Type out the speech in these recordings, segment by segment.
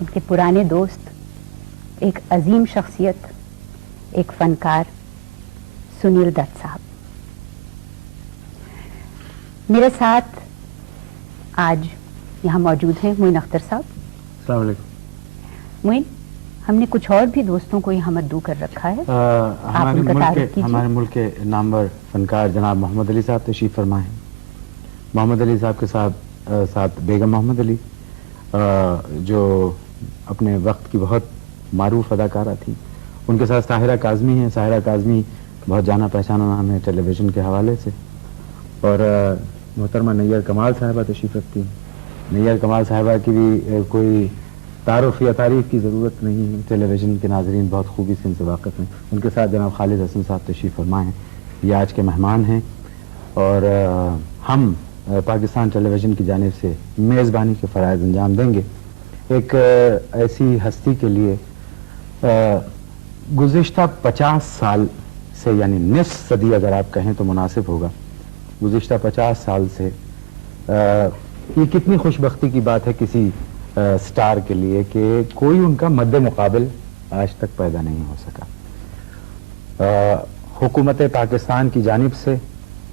इनके पुराने दोस्त, एक अजीम शख्सियत, एक फनकार सुनील दत्त साहब मेरे साथ आज यहाँ मौजूद हैं। मोइन अख्तर साहब, अस्सलाम वालेकुम। मोइन, हमने कुछ और भी दोस्तों को यहाँ मद्दू कर रखा है। हमारे मुल्क के नामवर फनकार जनाब मोहम्मद अली साहब तशरीफ फरमा हैं। मोहम्मद अली साहब के साथ बेगम मोहम्मद अली, जो अपने वक्त की बहुत मारूफ अदाकारा थी। उनके साथ साहिरा काज़मी हैं। साहिरा काज़मी बहुत जाना पहचाना नाम है टेलीविज़न के हवाले से। और मोहतरमा नैयर कमाल साहिबा तशरीफ रखती हैं। नैयर कमाल साहिबा की भी कोई तारुफ या तारीफ की ज़रूरत नहीं है, टेलीविज़न के नाज़रीन बहुत खूबी से इनसे वाक़िफ़ हैं। उनके साथ जनाब खालिद हसन साहब तशरीफ़ फरमा हैं, ये आज के मेहमान हैं। और हम पाकिस्तान टेलीविज़न की जानिब से मेज़बानी के फ़राइज़ अंजाम देंगे एक ऐसी हस्ती के लिए गुज़िश्ता 50 साल से, यानी निस्फ़ सदी अगर आप कहें तो मुनासिब होगा, गुज़िश्ता 50 साल से ये कितनी खुशबख्ती की बात है किसी स्टार के लिए कि कोई उनका मद्दे मुकाबिल आज तक पैदा नहीं हो सका। हुकूमत पाकिस्तान की जानिब से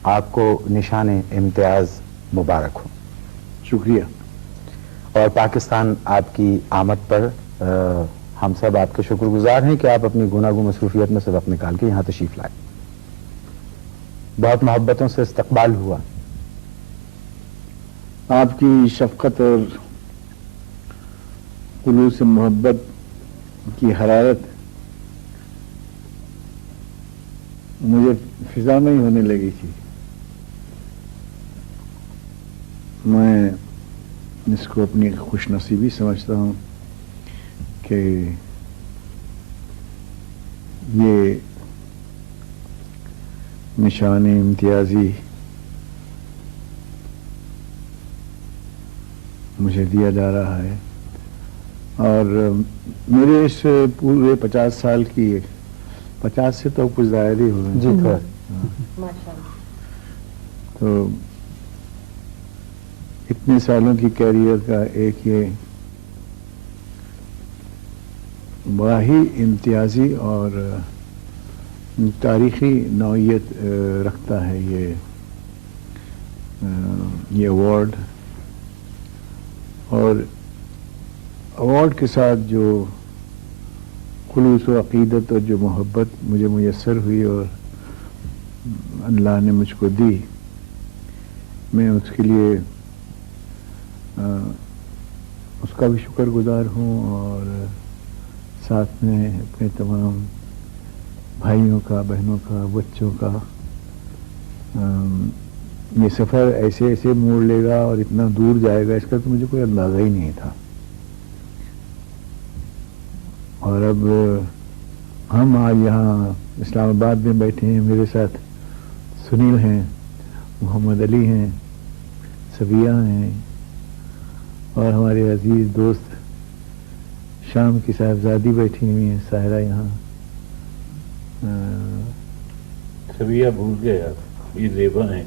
आपको निशान इम्तियाज़ मुबारक हो। शुक्रिया। और पाकिस्तान आपकी आमद पर हम सब आपके शुक्रगुजार हैं कि आप अपनी गुनागो मसरूफियत में से वक्त निकाल के यहाँ तशरीफ लाए। बहुत मोहब्बतों से इस्तकबाल हुआ। आपकी शफकत और खुलूस मोहब्बत की हरारत मुझे फिजा में ही होने लगी थी। मैं इसको अपनी खुशनसीबी समझता हूँ कि ये निशान इम्तियाजी मुझे दिया जा रहा है। और मेरे इस पूरे 50 साल की, 50 से तो कुछ ज़ाहिर ही हुए जी तो माशाअल्लाह। तो इतने सालों की कैरियर का एक ये बड़ा ही इम्तियाजी और तारीखी नौइयत रखता है ये अवार्ड। और अवार्ड के साथ जो खुलूस व अक़ीदत और जो मोहब्बत मुझे मुयस्सर हुई और अल्लाह ने मुझको दी, मैं उसके लिए उसका भी शुक्रगुजार हूँ। और साथ में अपने तमाम भाइयों का, बहनों का, बच्चों का ये सफ़र ऐसे ऐसे मोड़ लेगा और इतना दूर जाएगा, इसका तो मुझे कोई अंदाज़ा ही नहीं था। और अब हम आज यहाँ इस्लामाबाद में बैठे हैं। मेरे साथ सुनील हैं, मोहम्मद अली हैं, सबिया हैं और हमारे अजीज़ दोस्त शाम की साहबजादी बैठी हुई हैं, साहिरा यहाँ। सबिया भूल गए यार, ये ज़ेबा हैं।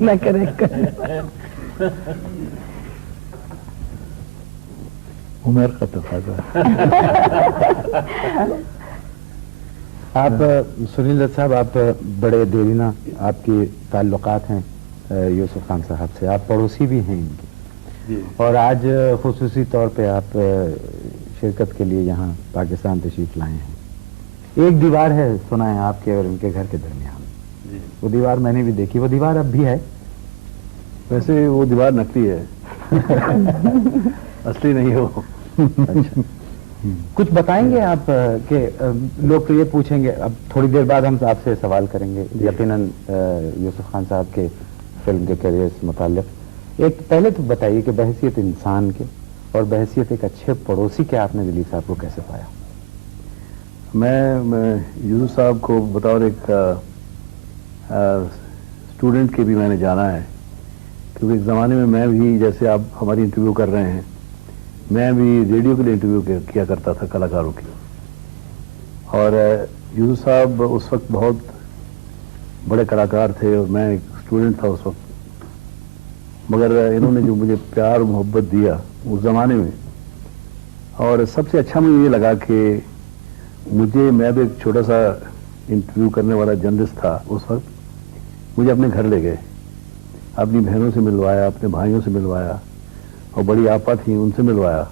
मैं करेक्ट उमर का तकाज़ा। आप सुनील दत्त साहब, आप बड़े देरीना आपके ताल्लुकात हैं यूसुफ खान साहब से, आप पड़ोसी भी हैं इनके। और आज खुसूसी तौर पे आप शिरकत के लिए यहाँ पाकिस्तान तशरीफ लाए हैं। एक दीवार है, सुना है, आपके और उनके घर के दरमियान। वो दीवार मैंने भी देखी। वो दीवार अब भी है? वैसे वो दीवार नकली है। असली नहीं है वो। अच्छा। कुछ बताएंगे आप कि लोग तो ये पूछेंगे, अब थोड़ी देर बाद हम आपसे सवाल करेंगे यकीनन यूसुफ खान साहब के फिल्म के करियर से मुताल्लिक। एक पहले तो बताइए कि बहैसियत इंसान के और बहैसियत एक अच्छे पड़ोसी के आपने दिलीप साहब को कैसे पाया? मैं यूसुफ साहब को बतौर एक स्टूडेंट के भी मैंने जाना है, क्योंकि एक ज़माने में मैं भी, जैसे आप हमारी इंटरव्यू कर रहे हैं, मैं भी रेडियो के लिए इंटरव्यू किया करता था कलाकारों की। और यूसुफ साहब उस वक्त बहुत बड़े कलाकार थे और मैं एक स्टूडेंट था उस वक्त। مگر انہوں نے جو مجھے پیار محبت دیا اس زمانے میں، اور سب سے اچھا مجھے یہ لگا کہ میں بھی ایک چھوٹا سا انٹرویو کرنے والا جرنلسٹ تھا اس وقت، مجھے اپنے گھر لے گئے، اپنی بہنوں سے ملوایا، اپنے بھائیوں سے ملوایا، اور بڑی آپا تھیں ان سے ملوایا.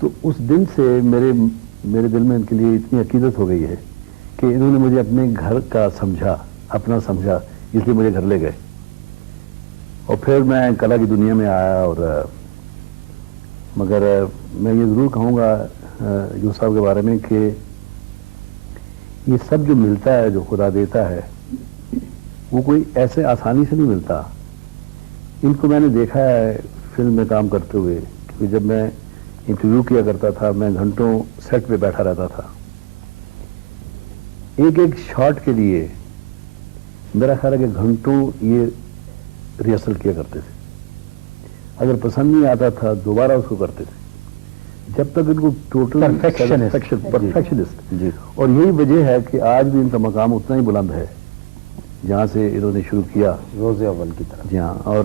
تو اس دن سے میرے دل میں ان کے لیے اتنی عقیدت ہو گئی ہے کہ انہوں نے مجھے اپنے گھر کا سمجھا، اپنا سمجھا، اس لیے مجھے گھر لے گئے. اور پھر میں کلا کی دنیا میں آیا. اور مگر میں یہ ضرور کہوں گا یوسف صاحب کے بارے میں کہ یہ سب جو ملتا ہے، جو خدا دیتا ہے، وہ کوئی ایسے آسانی سے نہیں ملتا. ان کو میں نے دیکھا ہے فلم میں کام کرتے ہوئے، کہ جب میں انٹرویو کیا کرتا تھا میں گھنٹوں سیٹ پہ بیٹھا رہتا تھا. ایک ایک شاٹ کے لیے میرا خیال ہے کہ گھنٹوں یہ ریہرسل کیا کرتے تھے. اگر پسند نہیں آتا تھا دوبارہ اس کو کرتے تھے، جب تک ان کو ٹوٹل پرفیکشنسٹ. جی. اور یہی وجہ ہے کہ آج بھی ان کا مقام اتنا ہی بلند ہے جہاں سے انہوں نے شروع کیا، روز اول کی طرح. جی ہاں. اور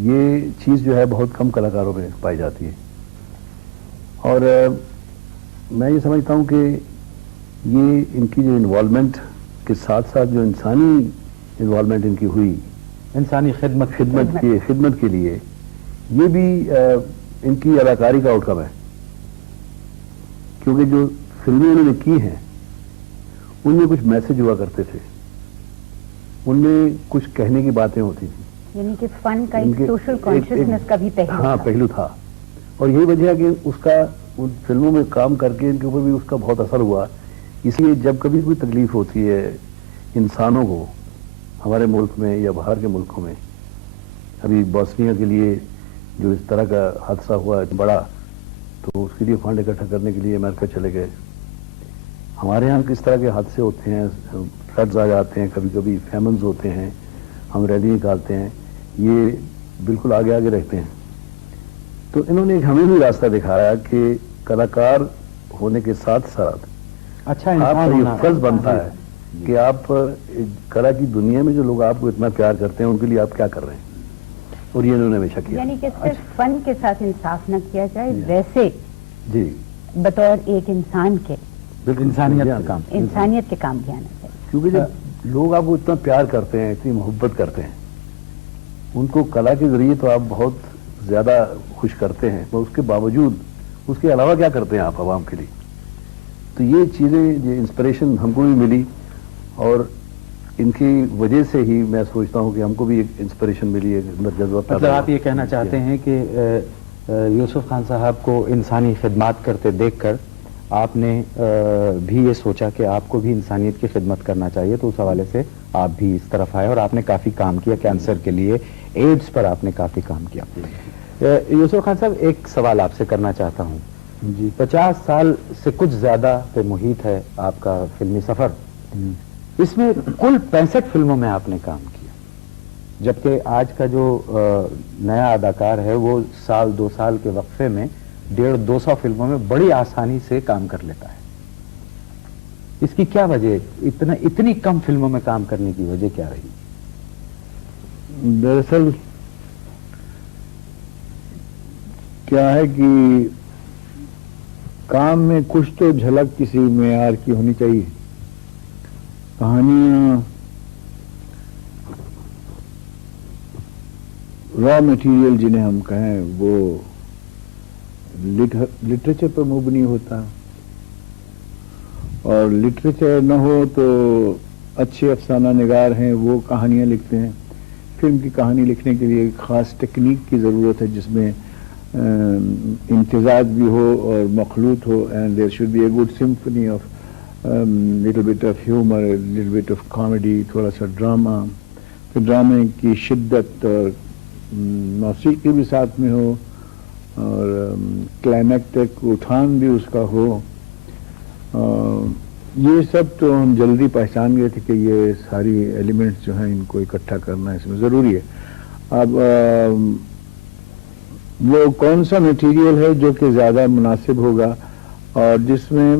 یہ چیز جو ہے بہت کم کلاکاروں میں پائی جاتی ہے. اور میں یہ سمجھتا ہوں کہ یہ ان کی جو انوالومنٹ کے ساتھ ساتھ جو انسانی انوالومنٹ ان کی ہوئی، انسانی خدمت کے لیے، یہ بھی ان کی اداکاری کا آؤٹ کم ہے. کیونکہ جو فلمیں انہوں نے کی ہیں ان میں کچھ میسج ہوا کرتے تھے، ان میں کچھ کہنے کی باتیں ہوتی تھیں. یعنی کہ فن کا ایک سوشل کانشیسنس کا بھی پہلو تھا. اور یہی وجہ ہے کہ اس کا ان فلموں میں کام کر کے ان کے اوپر بھی اس کا بہت اثر ہوا. اس لیے جب کبھی کوئی تکلیف ہوتی ہے انسانوں کو ہمارے ملک میں یا باہر کے ملکوں میں، ابھی بوسنیا کے لیے جو اس طرح کا حادثہ ہوا بڑا، تو اس کے لیے فنڈ اکٹھا کرنے کے لیے امریکہ چلے گئے. ہمارے ہاں کس طرح کے حادثے ہوتے ہیں، فلڈز آ جاتے ہیں، کبھی کبھی فیمنز ہوتے ہیں، ہم ریلی نکالتے ہیں، یہ بالکل آگے آگے رہتے ہیں. تو انہوں نے ہمیں بھی راستہ دکھایا کہ کلاکار ہونے کے ساتھ ساتھ اچھا آپ کا یہ فرض بنتا ہے کہ آپ کلا کی دنیا میں جو لوگ آپ کو اتنا پیار کرتے ہیں ان کے لیے آپ کیا کر رہے ہیں. اور یہ انہوں نے ہمیشہ کیا. یعنی کہ صرف فن کے ساتھ انصاف نہ کیا جائے، ویسے جی بطور ایک انسان کے بالکل انسانیت کے کام بھی آنا چاہیے. کیونکہ جب لوگ آپ کو اتنا پیار کرتے ہیں، اتنی محبت کرتے ہیں، ان کو کلا کے ذریعے تو آپ بہت زیادہ خوش کرتے ہیں، اور اس کے باوجود اس کے علاوہ کیا کرتے ہیں آپ عوام کے لیے. تو یہ چیزیں، یہ انسپریشن ہم کو بھی ملی، اور ان کی وجہ سے ہی میں سوچتا ہوں کہ ہم کو بھی ایک انسپریشن ملی، ایک اندر جذبہ. مطلب آپ یہ کہنا چاہتے ہیں کہ یوسف خان صاحب کو انسانی خدمات کرتے دیکھ کر آپ نے بھی یہ سوچا کہ آپ کو بھی انسانیت کی خدمت کرنا چاہیے، تو اس حوالے سے آپ بھی اس طرف آئے اور آپ نے کافی کام کیا. کینسر کے لیے، ایڈز پر آپ نے کافی کام کیا. یوسف خان صاحب ایک سوال آپ سے کرنا چاہتا ہوں. جی 50 سال سے کچھ زیادہ پہ محیط ہے آپ کا فلمی سفر. اس میں کل 65 فلموں میں آپ نے کام کیا، جبکہ آج کا جو نیا اداکار ہے وہ سال 2 سال کے وقفے میں 150-200 فلموں میں بڑی آسانی سے کام کر لیتا ہے. اس کی کیا وجہ، اتنی کم فلموں میں کام کرنے کی وجہ کیا رہی؟ دراصل کیا ہے کہ کام میں کچھ تو جھلک کسی معیار کی ہونی چاہیے. کہانیاں را مٹیریل جنہیں ہم کہیں وہ لٹریچر پر مبنی ہوتا ہے، اور لٹریچر نہ ہو تو اچھے افسانہ نگار ہیں وہ کہانیاں لکھتے ہیں. فلم کی کہانی لکھنے کے لیے ایک خاص ٹیکنیک کی ضرورت ہے جس میں امتزاج بھی ہو اور مخلوط ہو، and there should be a good symphony of little bit of humour, little bit of comedy, تھوڑا سا ڈرامہ، پھر ڈرامے کی شدت اور موسیقی بھی ساتھ میں ہو، اور کلائمیکٹک اٹھان بھی اس کا ہو. یہ سب تو ہم جلدی پہچان گئے تھے کہ یہ ساری ایلیمنٹس جو ہیں ان کو اکٹھا کرنا اس میں ضروری ہے. اب وہ کون سا میٹیریل ہے جو کہ زیادہ مناسب ہوگا اور جس میں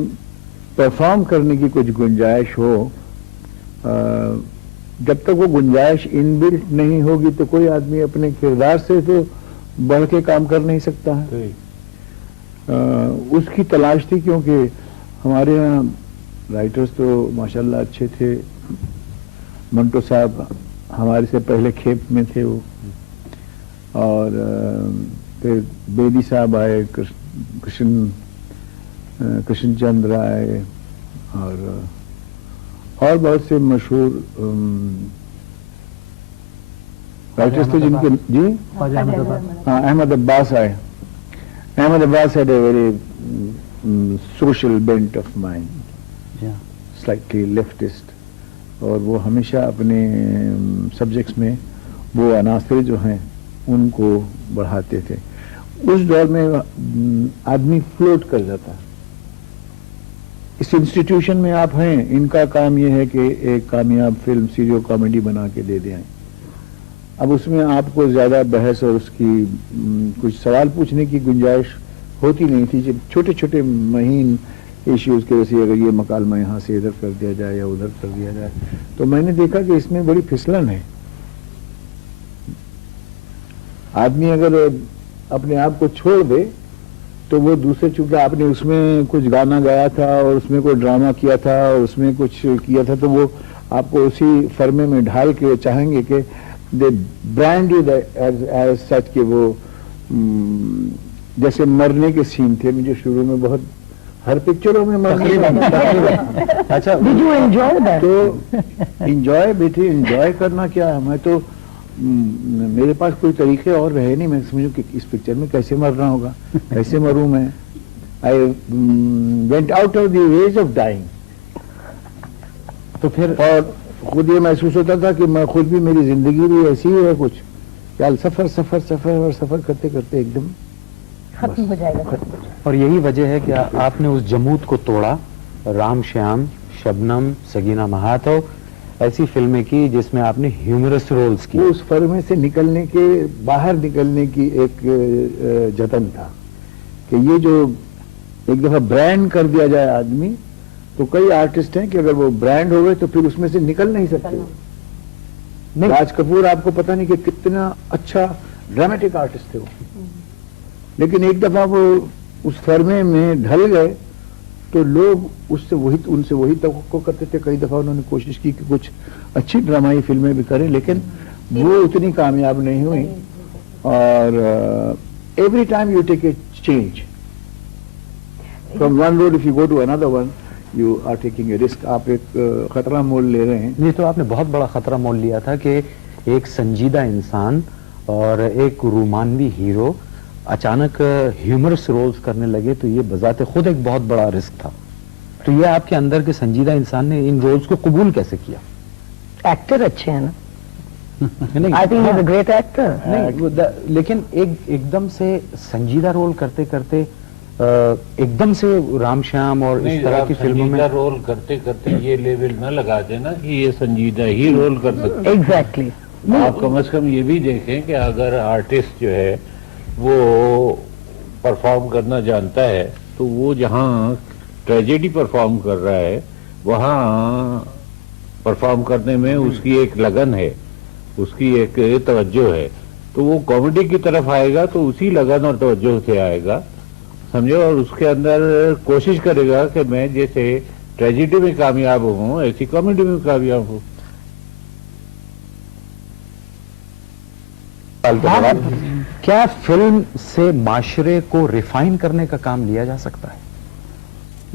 پرفارم کرنے کی کچھ گنجائش ہو، जब तक वो गुंजाइश इनबिल्ट नहीं होगी तो कोई आदमी अपने किरदार से तो बढ़ के काम कर नहीं सकता है। उसकी तलाश थी, क्योंकि हमारे यहाँ राइटर्स तो माशाल्लाह अच्छे थे। मंटो साहब हमारे से पहले खेप में थे वो, और फिर बेदी साहब आए, कृष्ण चंद्र आए, और बहुत से मशहूर राइटर्स थे जिनके जी हाँ अहमद अब्बास आए। Ahmad Abbas had a very social bent of mind, slightly leftist, और वो हमेशा अपने सब्जेक्ट्स में वो अनासर जो हैं उनको बढ़ाते थे। उस दौर में आदमी फ्लोट कर जाता है। इस इंस्टीट्यूशन में आप हैं, इनका काम ये है कि एक कामयाब फिल्म सीरियो कॉमेडी बना के दे दें। अब उसमें आपको ज्यादा बहस और उसकी कुछ सवाल पूछने की गुंजाइश होती नहीं थी। जब छोटे छोटे महीन इश्यूज के वैसे अगर ये मकालमा यहाँ से इधर कर दिया जाए या उधर कर दिया जाए, तो मैंने देखा कि इसमें बड़ी फिसलन है। आदमी अगर अपने आप को छोड़ दे तो वो दूसरे, चूंकि आपने उसमें कुछ गाना गाया था और उसमें कोई ड्रामा किया था और उसमें कुछ किया था, तो वो आपको उसी फर्मे में ढाल के चाहेंगे कि they brand you as such के वो जैसे मरने के सीन थे। मुझे शुरू में बहुत, हर पिक्चरों में मरने अच्छा Did you enjoy that? तो इंजॉय बेटे, इंजॉय करना क्या है। मैं तो मेरे पास कोई तरीके और रहे नहीं। मैं समझूं कि इस पिक्चर में कैसे मरना होगा, कैसे मरूं मैं। I went out of the ways of dying. तो फिर और खुद ये महसूस होता था कि मैं खुद भी, मेरी जिंदगी भी ऐसी ही है कुछ, क्या सफर सफर सफर और सफर करते करते एकदम खत्म हो जाएगा। और यही वजह है कि आपने उस जमूत को तोड़ा। राम श्याम, शबनम, सगीना महातो, ऐसी फिल्में की जिसमें आपने ह्यूमरस रोल्स किए। वो उस फर्मे से निकलने के, बाहर निकलने की एक जतन था कि ये जो एक दफा ब्रांड कर दिया जाए आदमी, तो कई आर्टिस्ट हैं कि अगर वो ब्रांड हो गए तो फिर उसमें से निकल नहीं सकते। राज कपूर आपको पता नहीं कि कितना अच्छा ड्रामेटिक आर्टिस्ट थे वो, लेकिन एक दफा वो उस फर्मे में ढल गए तो लोग उनसे वही तवक्को करते थे। कई दफा उन्होंने कोशिश की कि कुछ अच्छी ड्रामाई फिल्में भी करें, लेकिन वो उतनी कामयाब नहीं हुई। और every time you take a change from one road, if you go to another one you are taking a risk. आप एक खतरा मोल ले रहे हैं। ये तो आपने बहुत बड़ा खतरा मोल लिया था कि एक संजीदा इंसान और एक रोमानवी हीरो अचानक ह्यूमरस रोल्स करने लगे, तो ये बजाते खुद एक बहुत बड़ा रिस्क था। तो ये आपके अंदर के संजीदा इंसान ने इन रोल्स को कबूल कैसे किया? एक्टर अच्छे हैं ना। नहीं, I think he is a great actor. नहीं, लेकिन एकदम से संजीदा रोल करते करते एकदम से राम श्याम और इस तरह की फिल्मों में रोल करते करते ये लेवल न लगा देना कि ये संजीदा ही रोल कर सकते। एग्जैक्टली। आप कम से कम ये भी देखें कि अगर आर्टिस्ट जो है वो परफॉर्म करना जानता है, तो वो जहाँ ट्रेजेडी परफॉर्म कर रहा है वहाँ परफॉर्म करने में उसकी एक लगन है, उसकी एक तवज्जो है। तो वो कॉमेडी की तरफ आएगा तो उसी लगन और तवज्जो से आएगा, समझो, और उसके अंदर कोशिश करेगा कि मैं जैसे ट्रेजेडी में कामयाब हूँ ऐसी कॉमेडी में कामयाब हूँ। क्या फिल्म से माशरे को रिफाइन करने का काम लिया जा सकता है?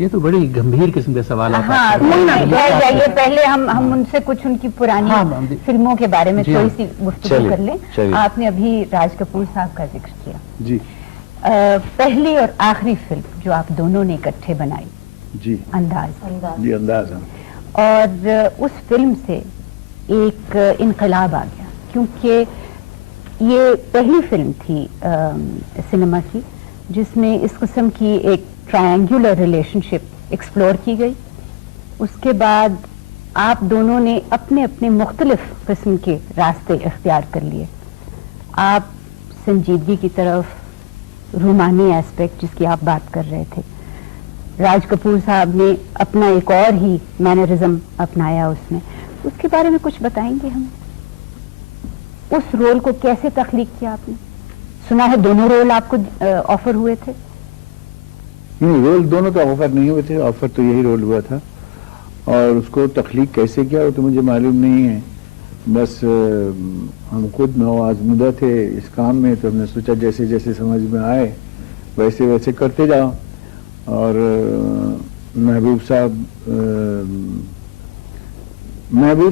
ये तो बड़ी गंभीर किस्म के सवाल आप हाँ, जाइए पहले हम उनसे कुछ उनकी पुरानी फिल्मों के बारे में थोड़ी सी गुफ्तगू कर लें। आपने अभी राज कपूर साहब का जिक्र किया जी। पहली और आखिरी फिल्म जो आप दोनों ने इकट्ठे बनाई जी, अंदाज जी अंदाज। और उस फिल्म से एक इनकलाब आ गया, क्योंकि ये पहली फिल्म थी सिनेमा की जिसमें इस किस्म की एक ट्रायंगुलर रिलेशनशिप एक्सप्लोर की गई। उसके बाद आप दोनों ने अपने अपने मुख्तलिफ किस्म के रास्ते इख्तियार कर लिए। आप संजीदगी की तरफ, रूमानी एस्पेक्ट जिसकी आप बात कर रहे थे, राज कपूर साहब ने अपना एक और ही मैनरिज्म अपनाया उसमें। उसके बारे में कुछ बताएंगे हम? उस रोल को कैसे तख्लीक किया आपने? सुना है दोनों रोल आपको ऑफर हुए थे? नहीं, रोल दोनों तो ऑफर नहीं हुए थे, ऑफर तो यही रोल हुआ था, और उसको तख्लीक कैसे किया वो तो मुझे मालूम नहीं है। बस हम खुद नवाज़मुदा थे इस काम में, तो हमने सोचा जैसे जैसे समझ में आए वैसे वैसे करते जाओ। और महबूब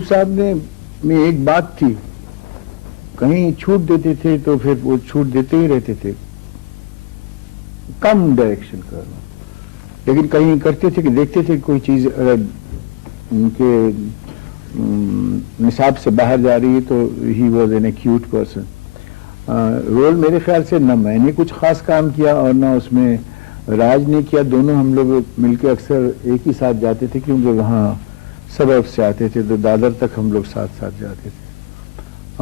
साहब में एक बात थी, कहीं छूट देते थे तो फिर वो छूट देते ही रहते थे, कम डायरेक्शन करना, लेकिन कहीं करते थे कि देखते थे कोई चीज अगर उनके निसाब से बाहर जा रही है तो he was an acute person. रोल मेरे ख्याल से न मैंने कुछ खास काम किया और न उसमें राज ने किया, दोनों हम लोग मिलकर अक्सर एक ही साथ जाते थे, क्योंकि वहाँ सबब से आते थे तो दादर तक हम लोग साथ साथ जाते थे।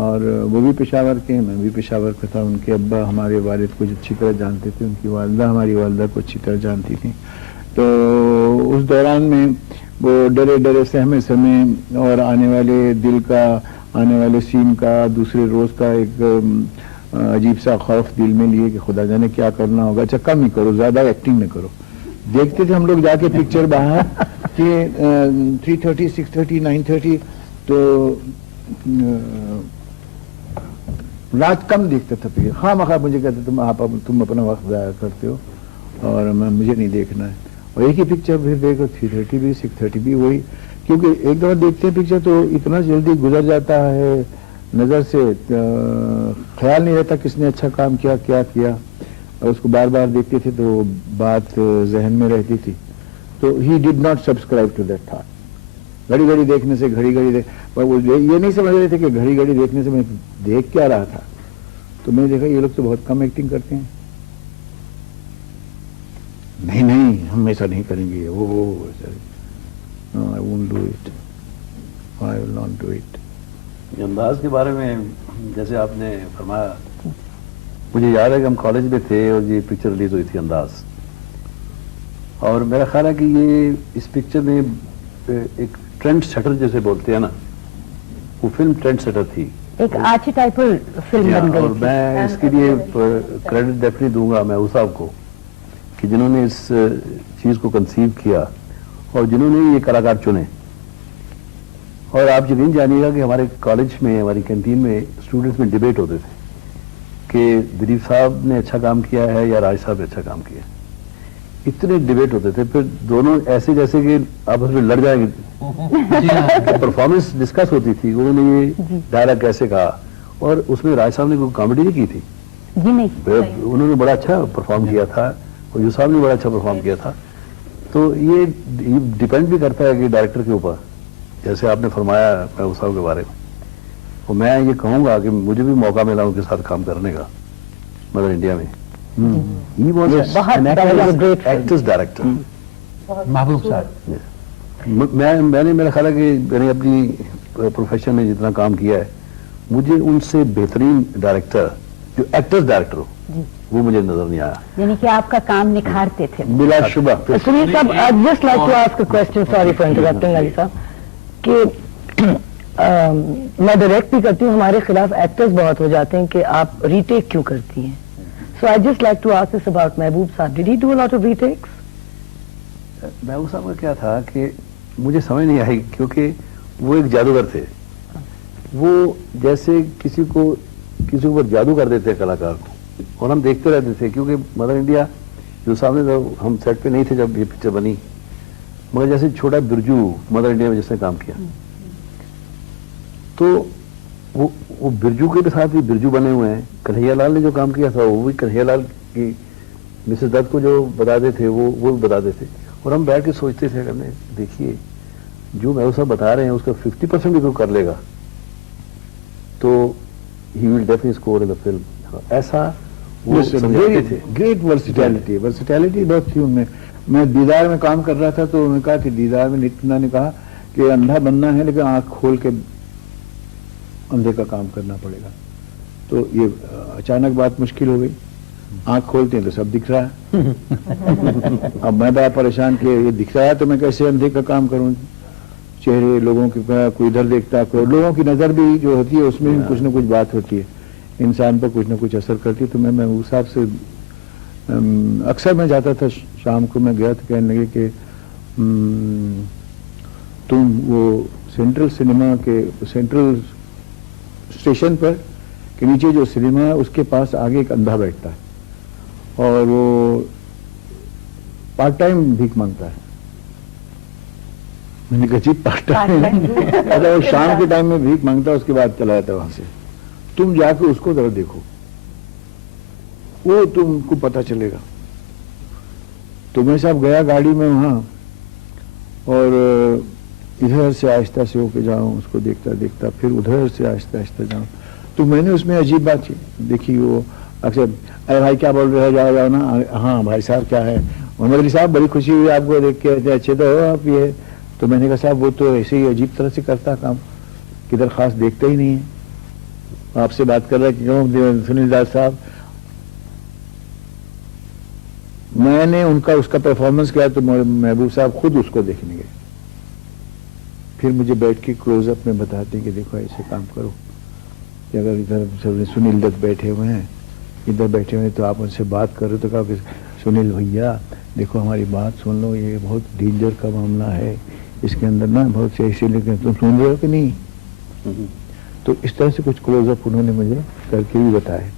और वो भी पेशावर के, मैं भी पेशावर का था। उनके अब्बा हमारे वालिद को अच्छी तरह जानते थे, उनकी वालदा हमारी वालदा को अच्छी तरह जानती थी। तो उस दौरान में वो डरे डरे सहमे समय और आने वाले दिल का, आने वाले सीन का, दूसरे रोज का एक अजीब सा खौफ दिल में लिए कि खुदा जाने क्या करना होगा। अच्छा कम ही करो, ज्यादा एक्टिंग न करो। देखते थे हम लोग जाके पिक्चर बाहर कि 3:30, 6:30, 9:30, तो रात कम देखता था पिक्चर। खामखा मुझे कहते तुम अपना वक्त ज़ाया करते हो और मुझे नहीं देखना है। और एक ही पिक्चर फिर देखो, 3:30 भी 6:30 भी वही, क्योंकि एक दफा देखते हैं पिक्चर तो इतना जल्दी गुजर जाता है नजर से, ख्याल नहीं रहता किसने अच्छा काम किया, क्या किया। और उसको बार बार देखते थे तो बात जहन में रहती थी। तो he did not subscribe to that thought. घड़ी घड़ी देखने से वो ये नहीं समझ रहे थे कि घड़ी घड़ी देखने से मैं देख क्या रहा था। तो मैंने देखा ये लोग तो बहुत कम एक्टिंग करते हैं। नहीं हम ऐसा नहीं करेंगे, वो I won't do it, I will not do it. अंदाज के बारे में जैसे आपने फरमाया, मुझे याद है कि हम कॉलेज में थे और ये पिक्चर रिलीज हुई थी अंदाज, और मेरा ख्याल है कि ये इस पिक्चर में एक ट्रेंड सेटर जैसे बोलते हैं ना, वो फिल्म ट्रेंड सेटर थी, एक आर्चिटाइपल फिल्म बन गई और थी। मैं इसके लिए क्रेडिट डेफिनेटली दूंगा महबूब साहब को कि जिन्होंने इस चीज को कंसीव किया और जिन्होंने ये कलाकार चुने। और आप यकीन जानिएगा कि हमारे कॉलेज में, हमारी कैंटीन में स्टूडेंट्स में डिबेट होते थे कि दिलीप साहब ने अच्छा काम किया है या राज साहब ने अच्छा काम किया है। इतने डिबेट होते थे, फिर दोनों ऐसे जैसे कि आपस में लड़ जाएंगे। परफॉर्मेंस डिस्कस होती थी, उन्होंने ये डायलॉग कैसे कहा, और उसमें राज साहब ने कोई कॉमेडी नहीं की थी जी, नहीं, उन्होंने बड़ा अच्छा परफॉर्म किया था और यूसुफ साहब ने बड़ा अच्छा परफॉर्म किया था। तो ये डिपेंड भी करता है कि डायरेक्टर के ऊपर, जैसे आपने फरमाया महबूब साहब के बारे में। और मैं ये कहूंगा कि मुझे भी मौका मिला उनके साथ काम करने का मदर इंडिया में। He was an actor's director. महबूब साहब, मैंने मेरा ख्याल है कि मैंने अपनी प्रोफेशन में जितना काम किया है, मुझे उनसे बेहतरीन डायरेक्टर जो एक्टर्स डायरेक्टर हो वो मुझे नजर नहीं आया। यानी कि आपका काम निखारते थे। बिला शुबा। सुनील साहब, I'd just like to ask a question, sorry for interrupting Ali साहब, कि मैं डायरेक्ट भी करती हूँ, हमारे खिलाफ एक्टर्स बहुत हो जाते हैं कि आप रीटेक क्यों करती हैं। So I'd just like to ask this about महबूब साहब. Did he do a lot of retakes? महबूब साहब का क्या था कि मुझे समझ नहीं आई, क्योंकि वो एक जादूगर थे। वो जैसे किसी के ऊपर जादू कर देते कलाकार को, और हम देखते रहते थे, क्योंकि मदर इंडिया जो सामने तो हम सेट पे नहीं थे जब ये पिक्चर बनी, मगर जैसे छोटा बिरजू मदर इंडिया में जिसने काम किया, तो वो बिरजू के साथ भी बिरजू बने हुए हैं। कन्हैया लाल ने जो काम किया था वो भी कन्हैया लाल की मिसेस दत्त को जो बताते थे वो भी बताते थे। और हम बैठ के सोचते थे, करने देखिए जो महबूब साहब बता रहे हैं उसका 50% भी कोई कर लेगा तो he will definitely score in the film. ऐसा वो समझते थे। ग्रेट वर्सिटैलिटी बहुत थी उनमें। मैं दीदार में काम कर रहा था तो उन्होंने कहा कि दीदार में नितना ने कहा कि अंधा बनना है लेकिन आंख खोल के अंधे का काम करना पड़ेगा। तो ये अचानक बात मुश्किल हो गई। आंख खोलते हैं तो सब दिख रहा है। अब मैं बड़ा परेशान कि ये दिख रहा है तो मैं कैसे अंधे का काम करूं। चेहरे लोगों के, कोई इधर देखता है, कोई लोगों की नज़र भी जो होती है उसमें भी कुछ ना कुछ बात होती है, इंसान पर कुछ ना कुछ असर करती है। तो मैं महबूब साहब से अक्सर मैं जाता था, शाम को मैं गया तो कहने लगे कि तुम वो सेंट्रल सिनेमा के सेंट्रल स्टेशन पर के नीचे जो सिनेमा है उसके पास आगे एक अंधा बैठता है और वो पार्ट टाइम भीख मांगता है। मैंने कहा जी पार्ट टाइम अगर वो शाम के टाइम में भीख मांगता है, उसके बाद चला जाता है वहां से। तुम जाके उसको जरा देखो, वो तुमको पता चलेगा। तो मैं साहब गया गाड़ी में वहां और इधर से आहिस्ता से होके जाऊं, उसको देखता देखता, फिर उधर से आहिस्ता आहिस्ता जाऊं। तो मैंने उसमें अजीब बात देखी, वो अक्सर अरे भाई क्या बोल रहे हो, जाओ जाओ ना, हाँ भाई साहब क्या है, मोहम्मद अली साहब बड़ी खुशी हुई आपको देख के, अच्छे तो हो आप ये। तो मैंने कहा साहब वो तो ऐसे ही अजीब तरह से करता काम, किधर खास देखता ही नहीं है। आपसे बात कर रहा है कि क्यों सुनील दास साहब, मैंने उनका उसका परफॉर्मेंस किया तो महबूब साहब खुद उसको देखने गए, फिर मुझे बैठ के क्लोजअप में बताते कि देखो ऐसे काम करो कि अगर इधर सुनील दत्त बैठे हुए हैं, इधर बैठे हुए हैं, तो आप उनसे बात करो तो कहा कि सुनील भैया देखो हमारी बात सुन लो, ये बहुत डेंजर का मामला है, इसके अंदर ना बहुत से ऐसे, लेकिन तुम सुन रहे हो कि नहीं। तो इस तरह से कुछ क्लोजअप उन्होंने मुझे करके भी बताए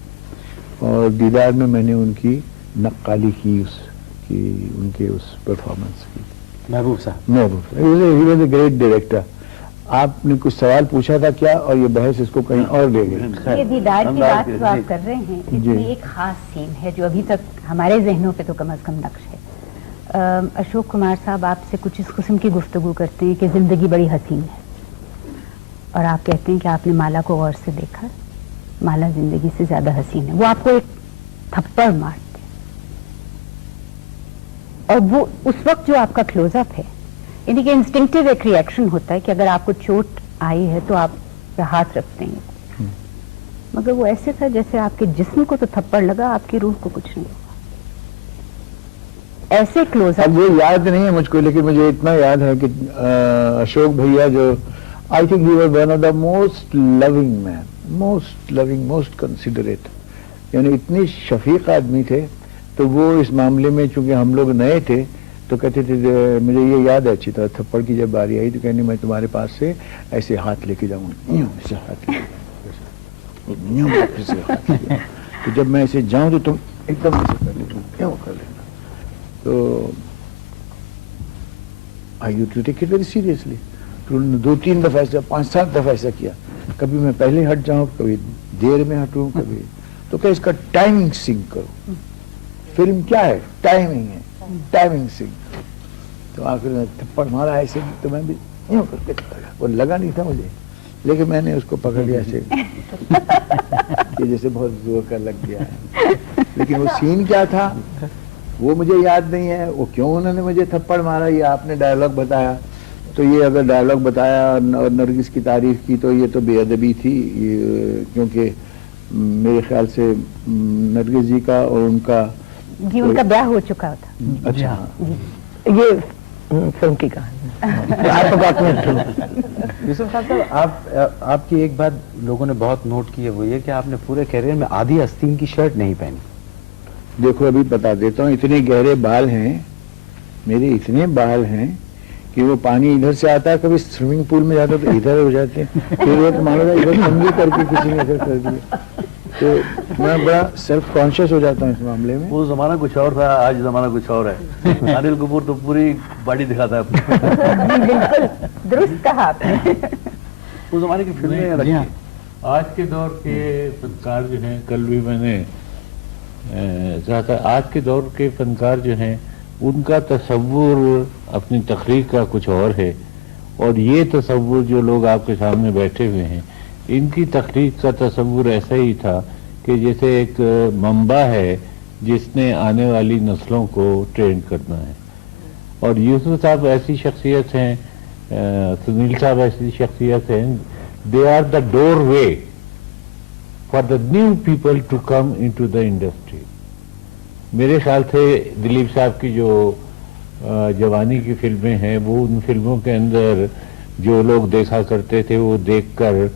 और दीदार में मैंने उनकी नक्काली की, उनके उस परफॉर्मेंस की। महबूब साहब, he was a great director. आपने कुछ सवाल पूछा था क्या, और ये बहस इसको कहीं और ले गई। ये दीदार की बात जो आप कर रहे हैं, इसमें एक खास सीन है जो अभी तक हमारे जहनों पे तो कम अज कम नक्श है। अशोक कुमार साहब आपसे कुछ इस किस्म की गुफ्तगू करते हैं कि जिंदगी बड़ी हसीन है, और आप कहते हैं कि आपने माला को गौर से देखा, माला जिंदगी से ज्यादा हसीन है। वो आपको एक थप्पड़ मारते और वो उस वक्त जो आपका क्लोजअप है, यानी कि इंस्टिंक्टिव एक रिएक्शन होता है कि अगर आपको चोट आई है तो आप हाथ रखते हैं, मगर वो ऐसे था जैसे आपके जिस्म को तो थप्पड़ लगा, आपकी रूह को कुछ नहीं हुआ। ऐसे क्लोजअप। अब वो याद नहीं है मुझको, लेकिन मुझे इतना याद है कि अशोक भैया जो I think he was one of the most loving man, most loving, most considerate, यानी इतने शफीक आदमी थे। तो वो इस मामले में चूंकि हम लोग नए थे तो कहते थे, मुझे ये याद है अच्छी तरह, थप्पड़ की जब बारी आई तो कहने मैं तुम्हारे पास से ऐसे हाथ लेके जाऊंगा, ऐसे हाथ लेके, तो जब मैं ऐसे जाऊं तो तुम एकदम ऐसे कर लेना, क्यों कर लेना। तो I you to take it very seriously. तो उन्होंने 2-3 दफा ऐसा, 5-7 दफा ऐसा किया, कभी मैं पहले हट जाऊं, कभी देर में हटूं, कभी तो क्या इसका टाइमिंग सिंक करो। फिल्म क्या है, टाइमिंग है, टाइमिंग सिंक। तो आखिर में थप्पड़ मारा ऐसे, तो मैं भी यूं करके लगा, वो लगा नहीं था मुझे, लेकिन मैंने उसको पकड़ लिया ऐसे कि जैसे बहुत जोर का लग गया है। लेकिन वो सीन क्या था वो मुझे याद नहीं है, वो क्यों उन्होंने मुझे थप्पड़ मारा, ये आपने डायलॉग बताया। तो ये अगर डायलॉग बताया और नरगिस की तारीफ की तो ये तो बेअदबी थी, क्योंकि मेरे ख्याल से नरगिस जी का और उनका उनका ब्याह हो चुका था। अच्छा, ये फिल्म की कहानी। यूसुफ साहब, आपकी एक बात लोगों ने बहुत नोट की है, वो ये कि आपने पूरे कैरियर में आधी आस्तीन की शर्ट नहीं पहनी। देखो अभी बता देता हूँ, इतने गहरे बाल हैं मेरे, इतने बाल हैं कि वो पानी इधर से आता है, कभी स्विमिंग पूल में जाता तो इधर हो जाते हैं, फिर एक मानो इधर कंगी करके किसी ने इधर कर दिया। तो मैं बड़ा सेल्फ कॉन्शियस हो जाता हूँ इस मामले में। वो जमाना कुछ और था, आज जमाना कुछ और है। अनिल कपूर तो पूरी बॉडी दिखाता है। बिल्कुल दुरुस्त कहा आपने। उस जमाने की फिल्में रखी। आज के दौर के फनकार जो हैं, कल भी मैंने आज के दौर के फनकार जो हैं उनका तसव्वुर अपनी तख्लीक का कुछ और है, और ये तसव्वुर जो लोग आपके सामने बैठे हुए हैं इनकी तख्लीक का तसव्वुर ऐसा ही था कि जैसे एक मंबा है जिसने आने वाली नस्लों को ट्रेन करना है। और यूसुफ साहब ऐसी शख्सियत हैं, सुनील साहब ऐसी शख्सियत हैं, they are the doorway for the new people to come into the industry. मेरे ख्याल से दिलीप साहब की जो जवानी की फिल्में हैं वो उन फिल्मों के अंदर جو لوگ دیکھا کرتے تھے وہ دیکھ کر